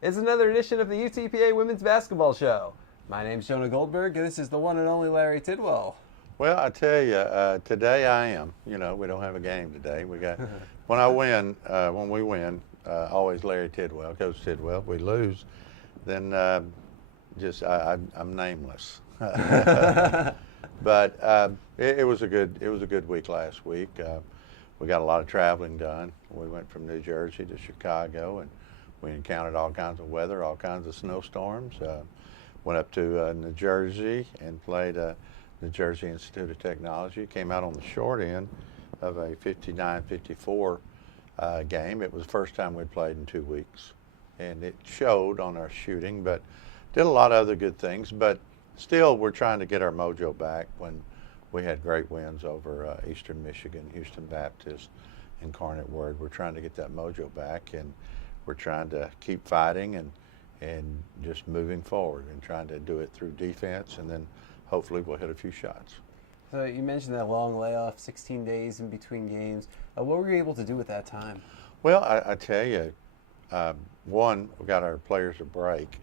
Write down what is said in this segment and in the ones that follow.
It's another edition of the UTPA Women's Basketball Show. My name's Jonah Goldberg, and this is the one and only Larry Tidwell. Well, I tell you, today I am. You know, we don't have a game today. We got when we win, always Larry Tidwell, Coach Tidwell. If we lose, then I'm nameless. But it was a good week last week. We got a lot of traveling done. We went from New Jersey to Chicago, and we encountered all kinds of weather, all kinds of snowstorms. Went up to New Jersey and played New Jersey Institute of Technology. Came out on the short end of a 59-54 game. It was the first time we'd played in 2 weeks, and it showed on our shooting, but did a lot of other good things. But still, we're trying to get our mojo back when we had great wins over Eastern Michigan, Houston Baptist, Incarnate Word. We're trying to get that mojo back, and we're trying to keep fighting and just moving forward and trying to do it through defense, and then hopefully we'll hit a few shots. So you mentioned that long layoff, 16 days in between games. What were you able to do at that time? Well, I tell you, one, we got our players a break.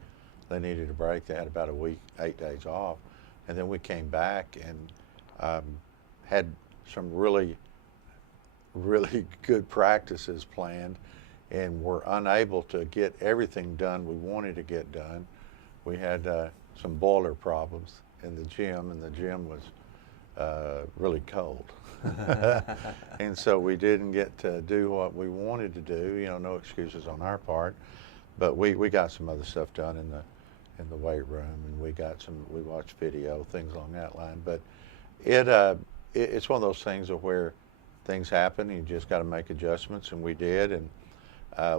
They needed a break. They had about a week, 8 days off. And then we came back and had some really, really good practices planned, and were unable to get everything done we wanted to get done. We had some boiler problems in the gym, and the gym was really cold. And so we didn't get to do what we wanted to do. You know, no excuses on our part, but we got some other stuff done in the weight room, and we watched video, things along that line. But it's one of those things of where things happen, and you just got to make adjustments, and we did, and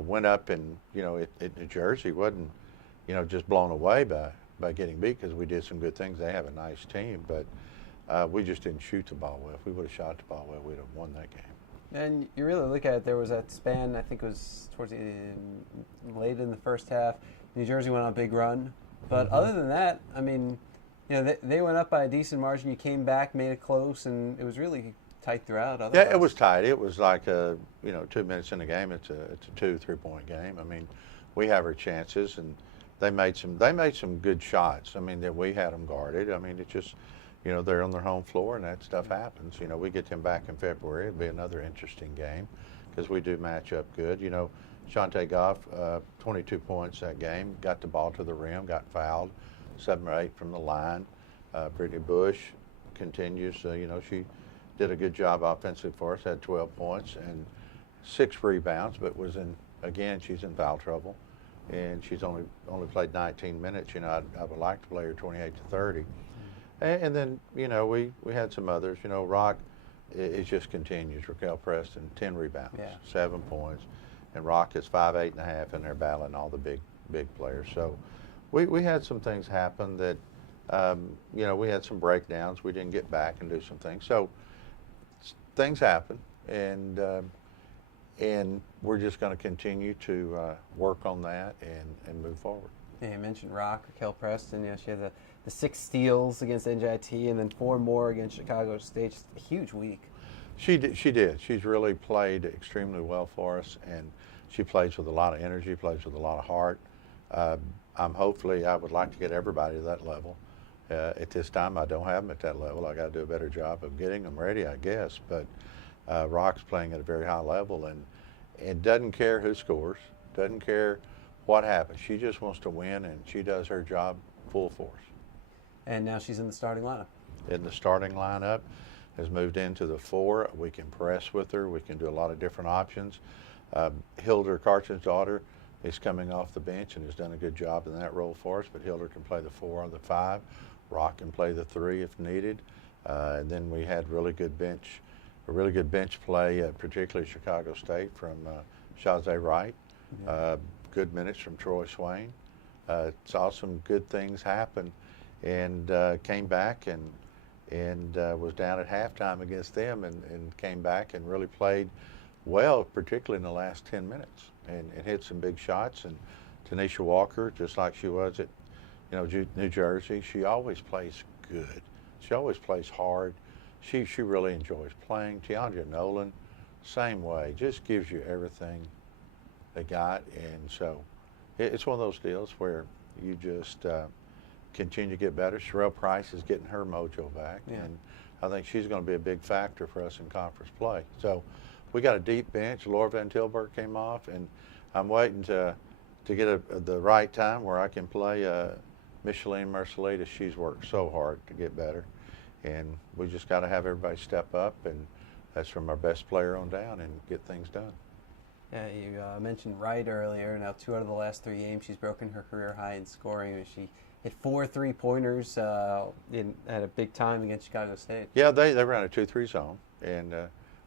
went up, and you know, New Jersey wasn't, you know, just blown away by getting beat, because we did some good things. They have a nice team, but we just didn't shoot the ball well. If we would have shot the ball well, we'd have won that game. And you really look at it, there was that span, I think it was towards late in the first half. New Jersey went on a big run. But other than that, I mean, you know, they went up by a decent margin. You came back, made it close, and it was really tight throughout. Otherwise. Yeah, it was tight. It was like 2 minutes in the game. It's a 2-3 point game. I mean, we have our chances, and they made some good shots. I mean, that we had them guarded. I mean, it's just, you know, they're on their home floor, and that stuff happens. You know, we get them back in February. It'll be another interesting game, because we do match up good. You know, Shante Goff, 22 points that game, got the ball to the rim, got fouled, 7 or 8 from the line. Brittany Bush continues, you know, she did a good job offensively for us, had 12 points and 6 rebounds, but she's in foul trouble, and she's only played 19 minutes. You know, I would like to play her 28 to 30. And then, you know, we had some others. You know, Rock, it just continues. Raquel Preston, 10 rebounds, 7 points. And Rock is 5'8.5", and they're battling all the big players. So we had some things happen that, you know, we had some breakdowns. We didn't get back and do some things. So things happen, and we're just going to continue to work on that and move forward. Yeah, you mentioned Rock, Raquel Preston. You know, she had the 6 steals against NJIT, and then 4 more against Chicago State. Just a huge week. She did. She's really played extremely well for us, and she plays with a lot of energy, plays with a lot of heart. I would like to get everybody to that level. At this time, I don't have them at that level. I got to do a better job of getting them ready, I guess. But Rock's playing at a very high level, and doesn't care who scores, doesn't care what happens. She just wants to win, and she does her job full force. And now she's in the starting lineup. In the starting lineup, has moved into the 4. We can press with her. We can do a lot of different options. Hilder Cartson's daughter is coming off the bench and has done a good job in that role for us, but Hilder can play the 4 or the 5. Rock can play the 3 if needed. And then we had really good bench play, particularly Chicago State from Shazay Wright. Good minutes from Troy Swain. Saw some good things happen, and came back and was down at halftime against them, and came back and really played well, particularly in the last 10 minutes, and hit some big shots. And Tanisha Walker, just like she was at, you know, New Jersey, she always plays good. She always plays hard. She really enjoys playing. Tiandra Nolan, same way, just gives you everything they got. And so it's one of those deals where you just continue to get better. Sherelle Price is getting her mojo back, and I think she's going to be a big factor for us in conference play. So we got a deep bench. Laura Van Tilburg came off, and I'm waiting to get the right time where I can play Micheline Mercelita. She's worked so hard to get better, and we just got to have everybody step up, and that's from our best player on down, and get things done. Yeah, you mentioned Wright earlier. Now 2 out of the last 3 games, she's broken her career high in scoring. She hit 4 3-pointers at a big time against Chicago State. Yeah, they ran a 2-3 zone, and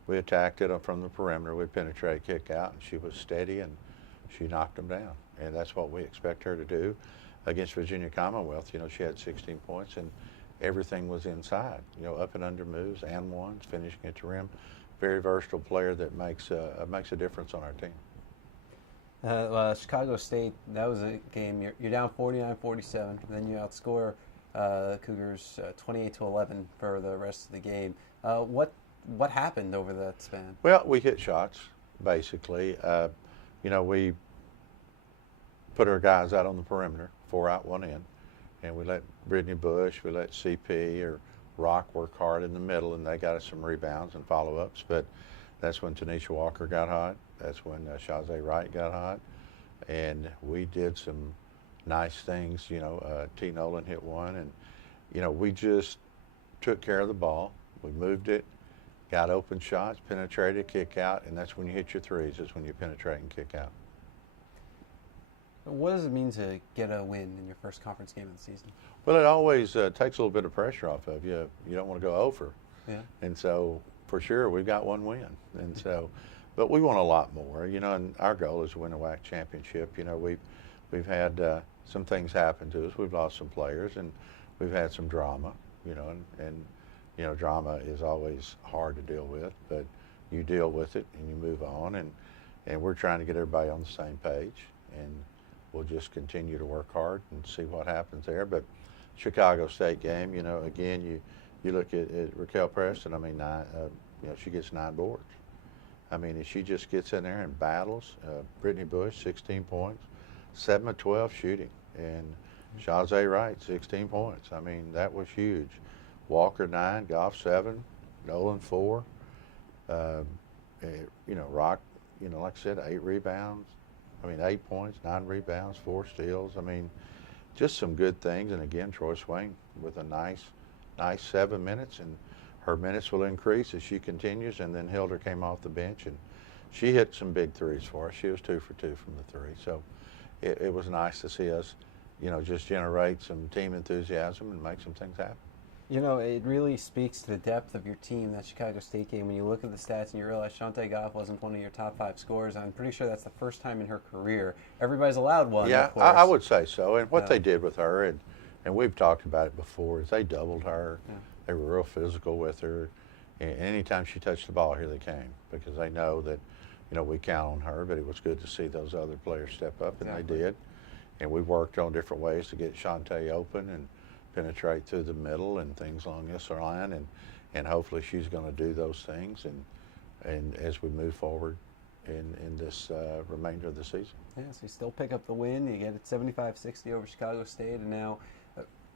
we attacked it from the perimeter. We penetrated, kick out, and she was steady, and she knocked them down. And that's what we expect her to do against Virginia Commonwealth. You know, she had 16 points, and everything was inside. You know, up and under moves and ones, finishing at the rim. Very versatile player that makes a difference on our team. Chicago State, that was a game. You're down 49-47. Then you outscore Cougars 28-11 for the rest of the game. What happened over that span? Well, we hit shots basically. You know, we put our guys out on the perimeter, 4 out, 1 in, and we let Brittany Bush, we let CP or Rock work hard in the middle, and they got us some rebounds and follow-ups. But that's when Tanisha Walker got hot. That's when Shazay Wright got hot, and we did some nice things. You know, T. Nolan hit one, and you know, we just took care of the ball. We moved it, got open shots, penetrated, kick out, and that's when you hit your threes. Is when you penetrate and kick out. What does it mean to get a win in your first conference game of the season? Well, it always takes a little bit of pressure off of you. You don't want to go over. Yeah. And so, for sure, we've got 1 win. And so, but we want a lot more. You know, and our goal is to win a WAC championship. You know, we've had some things happen to us. We've lost some players, and we've had some drama. You know, and you know, drama is always hard to deal with, but you deal with it and you move on. And we're trying to get everybody on the same page, and we'll just continue to work hard and see what happens there. But Chicago State game, you know, again, you look at Raquel Preston. I mean, you know, she gets 9 boards. I mean, if she just gets in there and battles. Brittany Bush, 16 points, 7 of 12 shooting, and Shazay Wright, 16 points. I mean, that was huge. Walker 9, Goff 7, Nolan 4. You know, Rock, you know, like I said, 8 rebounds. I mean, 8 points, 9 rebounds, 4 steals. I mean, just some good things. And again, Troy Swain with a nice 7 minutes, and her minutes will increase as she continues. And then Hilder came off the bench, and she hit some big threes for us. She was 2 for 2 from the 3. So it was nice to see us, you know, just generate some team enthusiasm and make some things happen. You know, it really speaks to the depth of your team, that Chicago State game. When you look at the stats and you realize Shante Goff wasn't one of your top 5 scorers, I'm pretty sure that's the first time in her career. Everybody's allowed one, yeah, of course. I would say so. And what they did with her, and we've talked about it before, is they doubled her. Yeah. They were real physical with her. And anytime she touched the ball, here they came, because they know that, you know, we count on her. But it was good to see those other players step up, and they did. And we worked on different ways to get Shante open and penetrate through the middle and things along this line, and hopefully she's going to do those things and as we move forward in this remainder of the season. Yeah, so you still pick up the win. You get it 75-60 over Chicago State, and now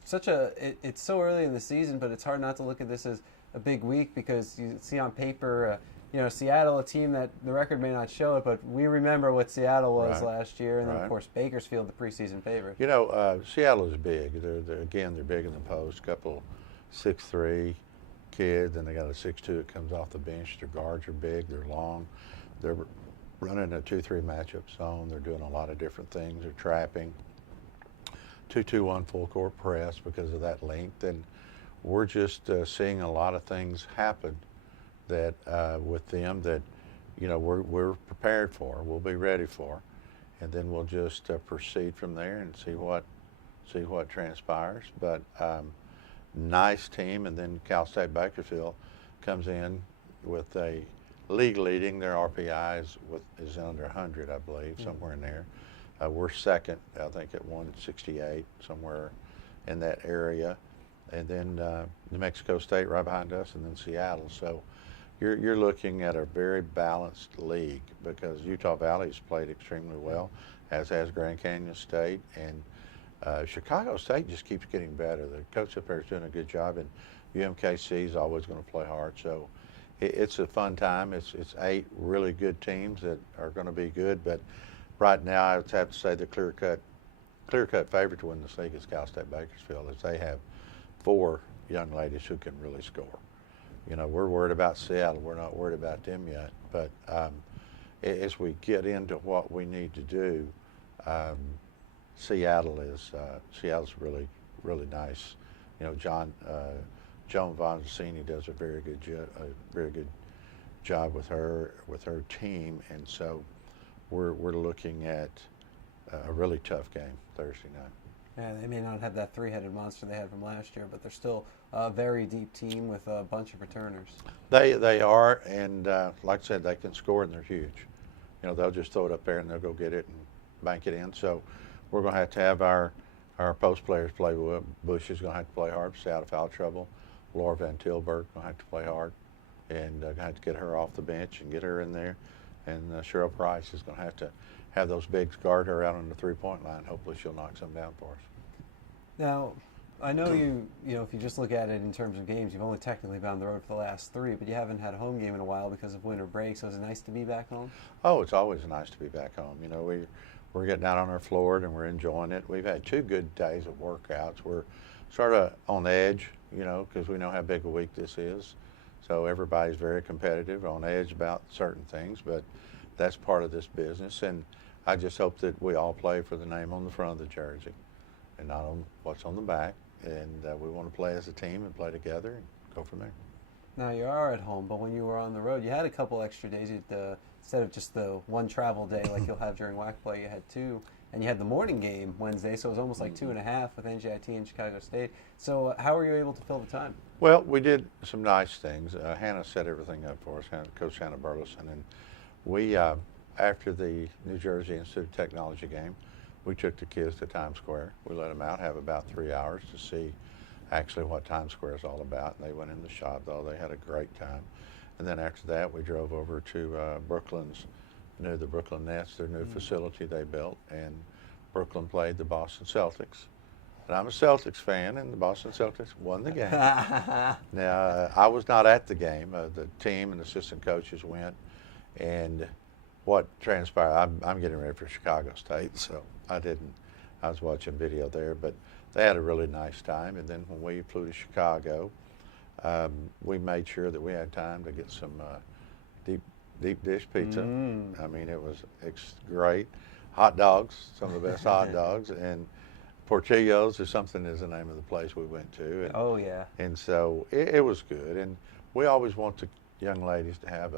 it's so early in the season, but it's hard not to look at this as a big week, because you see on paper, you know, Seattle, a team that the record may not show it, but we remember what Seattle was last year, and then of course Bakersfield, the preseason favorite. You know, Seattle is big. They're big in the post. A couple 6'3" kids, and they got a 6'2" that comes off the bench. Their guards are big. They're long. They're running a 2-3 matchup zone. They're doing a lot of different things. They're trapping. 2-2-1 full court press because of that length, and we're just seeing a lot of things happen that with them that, you know, we're prepared for, we'll be ready for, and then we'll just proceed from there and see what transpires. But nice team, and then Cal State Bakersfield comes in with a league leading. Their RPI is under 100, I believe, somewhere in there. We're second, I think, at 168, somewhere in that area, and then New Mexico State right behind us, and then Seattle. So you're looking at a very balanced league, because Utah Valley's played extremely well, as has Grand Canyon State, and Chicago State just keeps getting better. The coach up there is doing a good job, and UMKC is always going to play hard. So it's a fun time. It's 8 really good teams that are going to be good, but right now I would have to say the clear-cut favorite to win this league is Cal State Bakersfield, as they have 4 young ladies who can really score. You know, we're worried about Seattle. We're not worried about them yet. But as we get into what we need to do, Seattle's really, really nice. You know, Joan Vonzini does a very good job with her team, and so we're looking at a really tough game Thursday night. Yeah, they may not have that 3-headed monster they had from last year, but they're still a very deep team with a bunch of returners. They are, and like I said, they can score, and they're huge. You know, they'll just throw it up there and they'll go get it and bank it in. So we're going to have our post players play well. Bush is going to have to play hard, stay out of foul trouble. Laura Van Tilburg going to have to play hard, and going to have to get her off the bench and get her in there. And Cheryl Price is going to have those bigs guard her out on the three-point line. Hopefully she'll knock some down for us. Now, I know you know, if you just look at it in terms of games, you've only technically been on the road for the last 3, but you haven't had a home game in a while because of winter break, so is it nice to be back home? Oh, it's always nice to be back home. You know, we're getting out on our floor and we're enjoying it. We've had 2 good days of workouts. We're sort of on edge, you know, because we know how big a week this is. So everybody's very competitive, on edge about certain things, but that's part of this business. And I just hope that we all play for the name on the front of the jersey and not on what's on the back. And we want to play as a team and play together and go from there. Now, you are at home, but when you were on the road, you had a couple extra days. Instead of just the 1 travel day like you'll have during WAC play, you had 2. And you had the morning game Wednesday, so it was almost like 2.5 with NJIT and Chicago State. So how were you able to fill the time? Well, we did some nice things. Hannah set everything up for us, Coach Hannah Burleson. And we, after the New Jersey Institute of Technology game, we took the kids to Times Square. We let them out, have about 3 hours to see actually what Times Square is all about. And they went in the shop, though. They had a great time. And then after that, we drove over to the Brooklyn Nets, their new facility they built, and Brooklyn played the Boston Celtics. And I'm a Celtics fan, and the Boston Celtics won the game. Now, I was not at the game. The team and assistant coaches went, and what transpired, I'm getting ready for Chicago State, so I was watching video there, but they had a really nice time. And then when we flew to Chicago, we made sure that we had time to get some deep dish pizza. I mean, it was great. Hot dogs, some of the best hot dogs, and Portillo's is the name of the place we went to. And, oh, yeah. And so it was good. And we always want the young ladies to have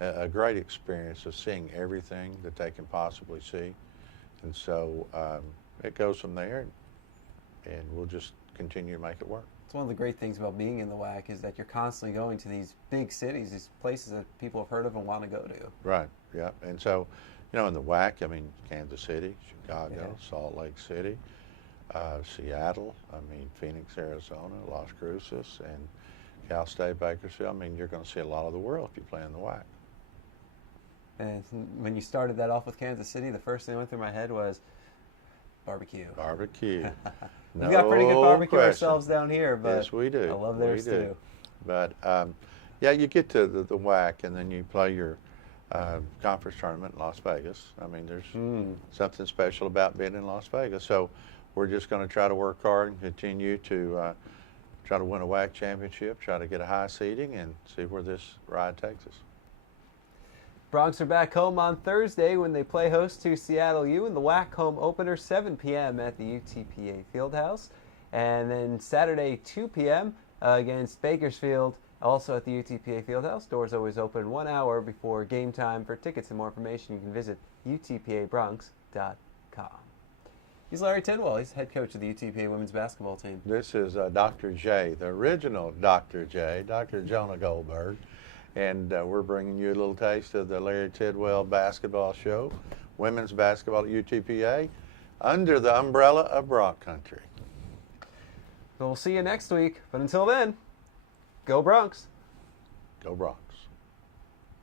a great experience of seeing everything that they can possibly see. And so it goes from there, and we'll just continue to make it work. It's one of the great things about being in the WAC is that you're constantly going to these big cities, these places that people have heard of and want to go to. Right, yeah. And so, you know, in the WAC, I mean, Kansas City, Chicago, Salt Lake City, Seattle, I mean, Phoenix, Arizona, Las Cruces, and Cal State Bakersfield. I mean, you're going to see a lot of the world if you play in the WAC. And when you started that off with Kansas City, the first thing that went through my head was barbecue. Barbecue. We've got pretty good barbecue ourselves down here, but yes, we do. I love theirs too. But yeah, you get to the WAC, and then you play your conference tournament in Las Vegas. I mean, there's something special about being in Las Vegas. So we're just going to try to work hard and continue to try to win a WAC championship, try to get a high seeding, and see where this ride takes us. Broncs are back home on Thursday when they play host to Seattle U in the WAC home opener, 7 p.m. at the UTPA Fieldhouse. And then Saturday, 2 p.m. Against Bakersfield, also at the UTPA Fieldhouse. Doors always open 1 hour before game time. For tickets and more information, you can visit utpabronx.com. He's Larry Tidwell. He's head coach of the UTPA women's basketball team. This is Dr. J, the original Dr. J, Dr. Jonah Goldberg. And we're bringing you a little taste of the Larry Tidwell basketball show, women's basketball at UTPA, under the umbrella of Bronc Country. So we'll see you next week. But until then, go Broncs. Go Broncs.